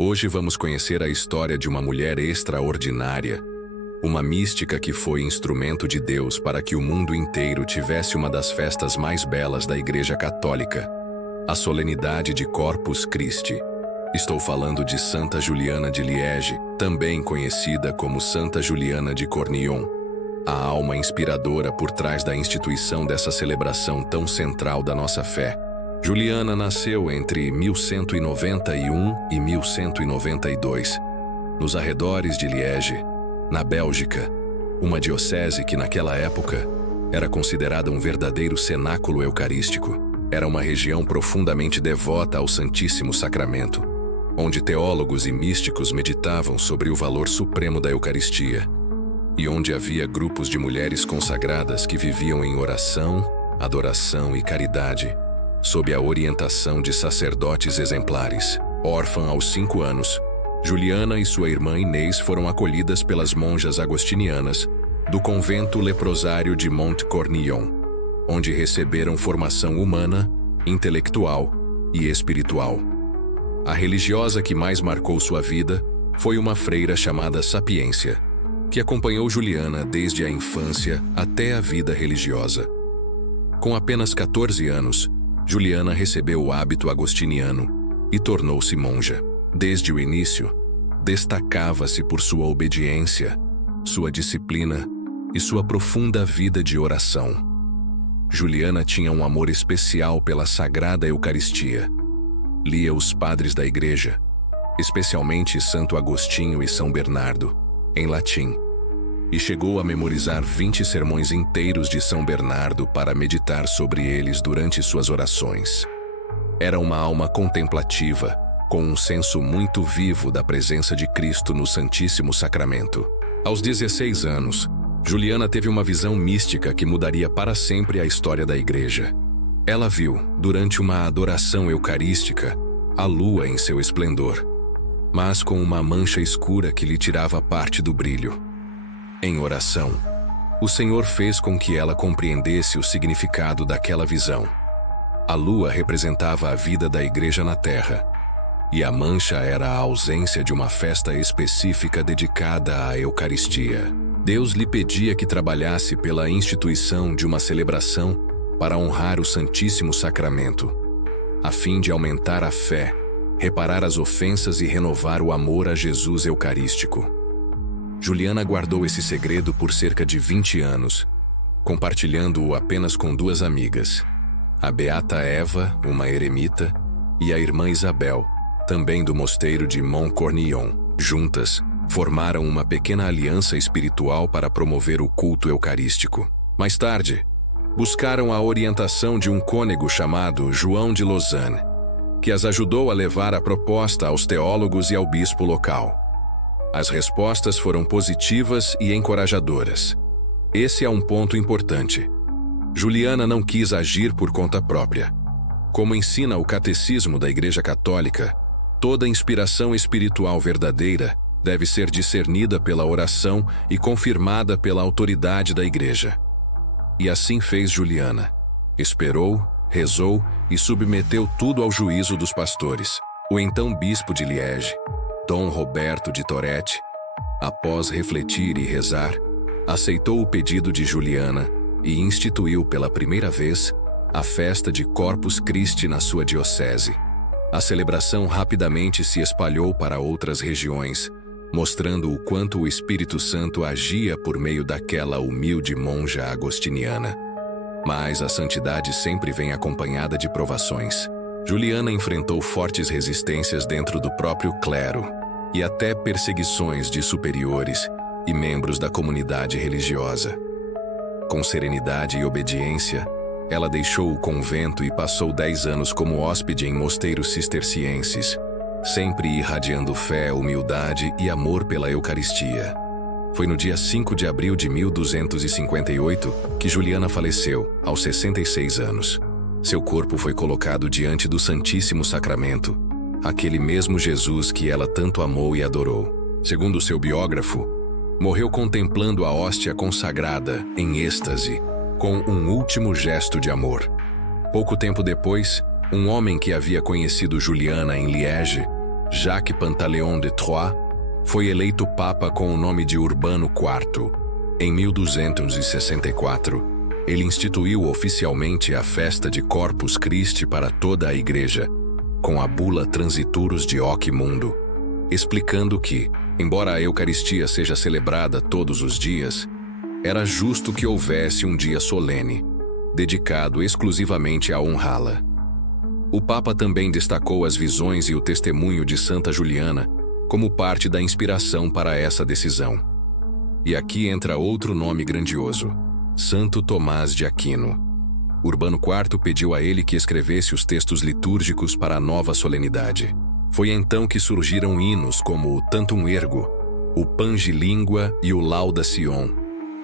Hoje vamos conhecer a história de uma mulher extraordinária, uma mística que foi instrumento de Deus para que o mundo inteiro tivesse uma das festas mais belas da Igreja Católica, a solenidade de Corpus Christi. Estou falando de Santa Juliana de Liege, também conhecida como Santa Juliana de Cornillon, a alma inspiradora por trás da instituição dessa celebração tão central da nossa fé. Juliana nasceu entre 1191 e 1192, nos arredores de Liege, na Bélgica, uma diocese que naquela época era considerada um verdadeiro cenáculo eucarístico. Era uma região profundamente devota ao Santíssimo Sacramento, onde teólogos e místicos meditavam sobre o valor supremo da Eucaristia, e onde havia grupos de mulheres consagradas que viviam em oração, adoração e caridade, sob a orientação de sacerdotes exemplares. Órfã aos 5 anos, Juliana e sua irmã Inês foram acolhidas pelas monjas agostinianas do convento leprosário de Mont-Cornillon, onde receberam formação humana, intelectual e espiritual. A religiosa que mais marcou sua vida foi uma freira chamada Sapiência, que acompanhou Juliana desde a infância até a vida religiosa. Com apenas 14 anos, Juliana recebeu o hábito agostiniano e tornou-se monja. Desde o início, destacava-se por sua obediência, sua disciplina e sua profunda vida de oração. Juliana tinha um amor especial pela Sagrada Eucaristia. Lia os padres da Igreja, especialmente Santo Agostinho e São Bernardo, em latim, e chegou a memorizar 20 sermões inteiros de São Bernardo para meditar sobre eles durante suas orações. Era uma alma contemplativa, com um senso muito vivo da presença de Cristo no Santíssimo Sacramento. Aos 16 anos, Juliana teve uma visão mística que mudaria para sempre a história da Igreja. Ela viu, durante uma adoração eucarística, a lua em seu esplendor, mas com uma mancha escura que lhe tirava parte do brilho. Em oração, o Senhor fez com que ela compreendesse o significado daquela visão. A lua representava a vida da Igreja na Terra, e a mancha era a ausência de uma festa específica dedicada à Eucaristia. Deus lhe pedia que trabalhasse pela instituição de uma celebração para honrar o Santíssimo Sacramento, a fim de aumentar a fé, reparar as ofensas e renovar o amor a Jesus Eucarístico. Juliana guardou esse segredo por cerca de 20 anos, compartilhando-o apenas com 2 amigas, a beata Eva, uma eremita, e a irmã Isabel, também do mosteiro de Mont-Cornillon. Juntas, formaram uma pequena aliança espiritual para promover o culto eucarístico. Mais tarde, buscaram a orientação de um cônego chamado João de Lausanne, que as ajudou a levar a proposta aos teólogos e ao bispo local. As respostas foram positivas e encorajadoras. Esse é um ponto importante. Juliana não quis agir por conta própria. Como ensina o Catecismo da Igreja Católica, toda inspiração espiritual verdadeira deve ser discernida pela oração e confirmada pela autoridade da Igreja. E assim fez Juliana. Esperou, rezou e submeteu tudo ao juízo dos pastores. O então bispo de Liege, Dom Roberto de Toretti, após refletir e rezar, aceitou o pedido de Juliana e instituiu pela primeira vez a festa de Corpus Christi na sua diocese. A celebração rapidamente se espalhou para outras regiões, mostrando o quanto o Espírito Santo agia por meio daquela humilde monja agostiniana. Mas a santidade sempre vem acompanhada de provações. Juliana enfrentou fortes resistências dentro do próprio clero e até perseguições de superiores e membros da comunidade religiosa. Com serenidade e obediência, ela deixou o convento e passou 10 anos como hóspede em mosteiros cistercienses, sempre irradiando fé, humildade e amor pela Eucaristia. Foi no dia 5 de abril de 1258 que Juliana faleceu, aos 66 anos. Seu corpo foi colocado diante do Santíssimo Sacramento, aquele mesmo Jesus que ela tanto amou e adorou. Segundo seu biógrafo, morreu contemplando a hóstia consagrada, em êxtase, com um último gesto de amor. Pouco tempo depois, um homem que havia conhecido Juliana em Liege Jacques Pantaleon de Troyes, foi eleito Papa com o nome de Urbano IV. Em 1264, ele instituiu oficialmente a festa de Corpus Christi para toda a Igreja, com a bula Transiturus de Hoc Mundo, explicando que, embora a Eucaristia seja celebrada todos os dias, era justo que houvesse um dia solene, dedicado exclusivamente a honrá-la. O Papa também destacou as visões e o testemunho de Santa Juliana como parte da inspiração para essa decisão. E aqui entra outro nome grandioso: Santo Tomás de Aquino. Urbano IV pediu a ele que escrevesse os textos litúrgicos para a nova solenidade. Foi então que surgiram hinos como o Tantum Ergo, o Pangilíngua e o Lauda Sion,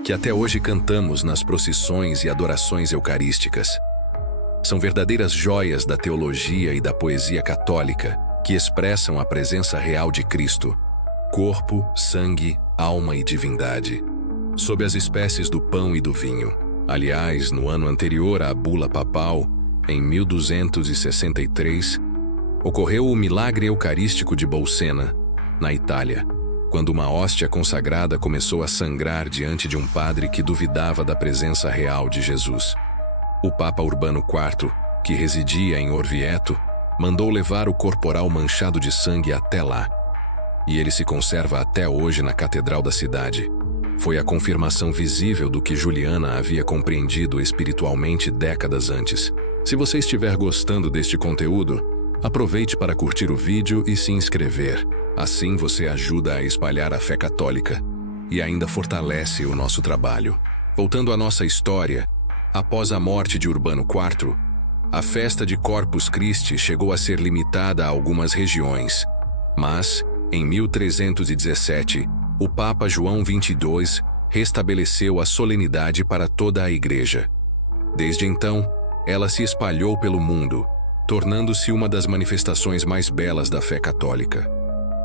que até hoje cantamos nas procissões e adorações eucarísticas. São verdadeiras joias da teologia e da poesia católica que expressam a presença real de Cristo, corpo, sangue, alma e divindade, sob as espécies do pão e do vinho. Aliás, no ano anterior à bula papal, em 1263, ocorreu o milagre eucarístico de Bolsena, na Itália, quando uma hóstia consagrada começou a sangrar diante de um padre que duvidava da presença real de Jesus. O Papa Urbano IV, que residia em Orvieto, mandou levar o corporal manchado de sangue até lá, e ele se conserva até hoje na catedral da cidade. Foi a confirmação visível do que Juliana havia compreendido espiritualmente décadas antes. Se você estiver gostando deste conteúdo, aproveite para curtir o vídeo e se inscrever. Assim você ajuda a espalhar a fé católica e ainda fortalece o nosso trabalho. Voltando à nossa história, após a morte de Urbano IV, a festa de Corpus Christi chegou a ser limitada a algumas regiões, mas, em 1317, o Papa João XXII restabeleceu a solenidade para toda a Igreja. Desde então, ela se espalhou pelo mundo, tornando-se uma das manifestações mais belas da fé católica.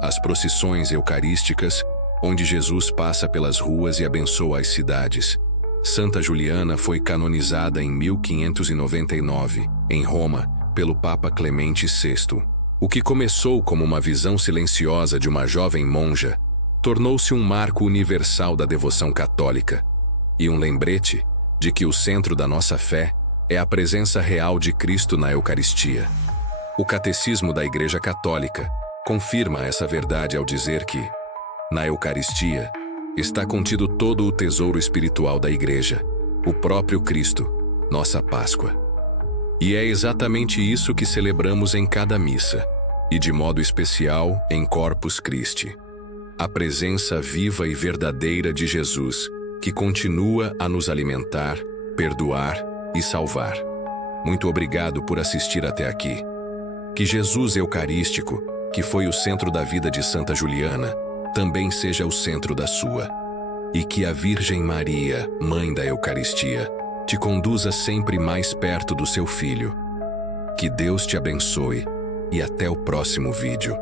As procissões eucarísticas, onde Jesus passa pelas ruas e abençoa as cidades. Santa Juliana foi canonizada em 1599, em Roma, pelo Papa Clemente VI. O que começou como uma visão silenciosa de uma jovem monja, tornou-se um marco universal da devoção católica e um lembrete de que o centro da nossa fé é a presença real de Cristo na Eucaristia. O Catecismo da Igreja Católica confirma essa verdade ao dizer que, na Eucaristia, está contido todo o tesouro espiritual da Igreja, o próprio Cristo, nossa Páscoa. E é exatamente isso que celebramos em cada missa, e de modo especial em Corpus Christi. A presença viva e verdadeira de Jesus, que continua a nos alimentar, perdoar e salvar. Muito obrigado por assistir até aqui. Que Jesus Eucarístico, que foi o centro da vida de Santa Juliana, também seja o centro da sua. E que a Virgem Maria, Mãe da Eucaristia, te conduza sempre mais perto do seu Filho. Que Deus te abençoe e até o próximo vídeo.